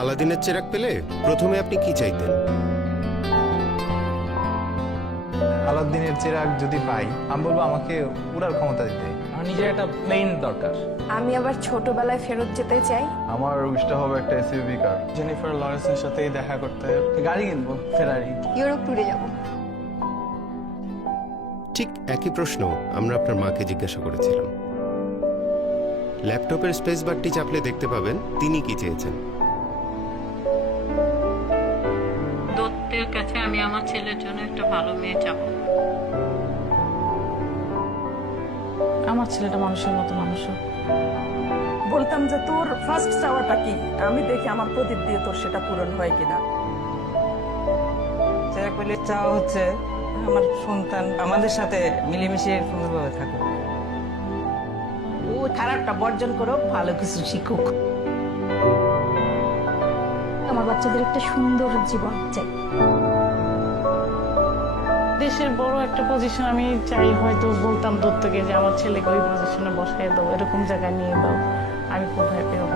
আলাদিনের চেরাগ পেলে প্রথমে আপনি কি চাইতেন? আলাদিনের চেরাগ যদি পাই, আমি বলবো আমাকে উড়ার ক্ষমতা দিতে। আমার নিজের একটা প্লেন দরকার। আমি আবার ছোটবেলায় ফেরত যেতে চাই। আমার উইশটা হবে একটা এসইউভি কার। জেনিফার লরেন্সের সাথে দেখা করতে গাড়ি কিনবো, ফেরারি। ইউরোপ ট্যুরে যাব। ঠিক একই প্রশ্ন আমরা আপনার মাকে জিজ্ঞাসা করেছিলাম। ল্যাপটপের স্পেস বারটি চাপলে দেখতে পাবেন তিনি কি চেয়েছেন। দত্তের কাছে আমি আমার ছেলের জন্য একটা ভালো মেয়ে চাবো। আমার ছেলেটা মানুষের মতো মানুষ হোক। বলতাম যে তোর ফার্স্ট চাওয়াটা কি, আমি দেখি আমার প্রদীপ দিয়ে তোর সেটা পূরণ হয় কিনা। চেরাগ পেলে চাওয়া হচ্ছে আমার সন্তান আমাদের সাথে মিলেমিশে সুন্দরভাবে থাকুক। ও খারাপটা বর্জন করো, ভালো কিছু শিখুক। আমার বাচ্চাদের একটা সুন্দর জীবন চাই। দেশের বড় একটা পজিশন আমি চাই, হয়তো বলতাম দত্তকে যে আমার ছেলেকে ওই পজিশনে বসাই দাও, এরকম জায়গায় নিয়ে দাও, আমি খুব হ্যাপি হব।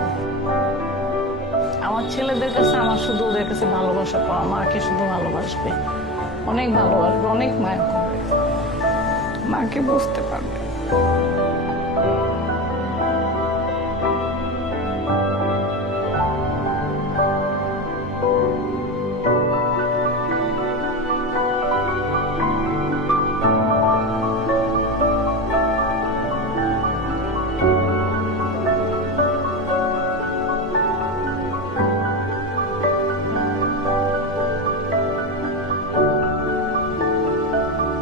আমার ছেলেদের কাছে আমার শুধু ওদের কাছে ভালোবাসা পাওয়া, মাকে শুধু ভালোবাসবে, অনেক ভালোবাসবে, অনেক মায়া করবে, মাকে বুঝতে পারবে।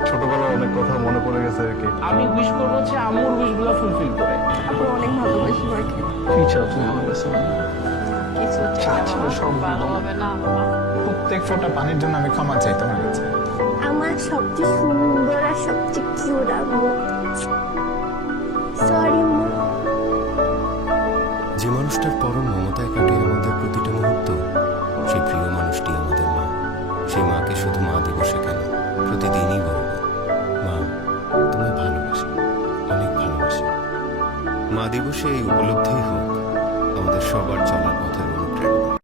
ছোটবেলার অনেক কথা মনে পড়ে গেছে আর কি। আমি উইশ করবো হচ্ছে আমার উইশগুলো ফুলফিল করে। আপনার অনেক ভালোবাসি মাকে। কি চাও তুমি আমার কাছে? কিছু চাই না বাবা, সব ভালো হবে না বাবা। প্রত্যেক ফোঁটা পানির জন্য আমি ক্ষমা চাই তোমার কাছে। আমার সবচেয়ে সুন্দর আর সবচেয়ে কিউট আম্মু। সরি মা। যে মানুষটার পরম মমতায় কাটে আমাদের প্রতিটা মুহূর্ত, সেই প্রিয় মানুষটি আমাদের মা। সেই মাকে শুধু মা দিবসে কেন, প্রতিদিনই বলব, মা তোমায় ভালোবাসি, অনেক ভালোবাসি। মা দিবসে এই উপলব্ধিই হোক আমাদের সবার চলার পথের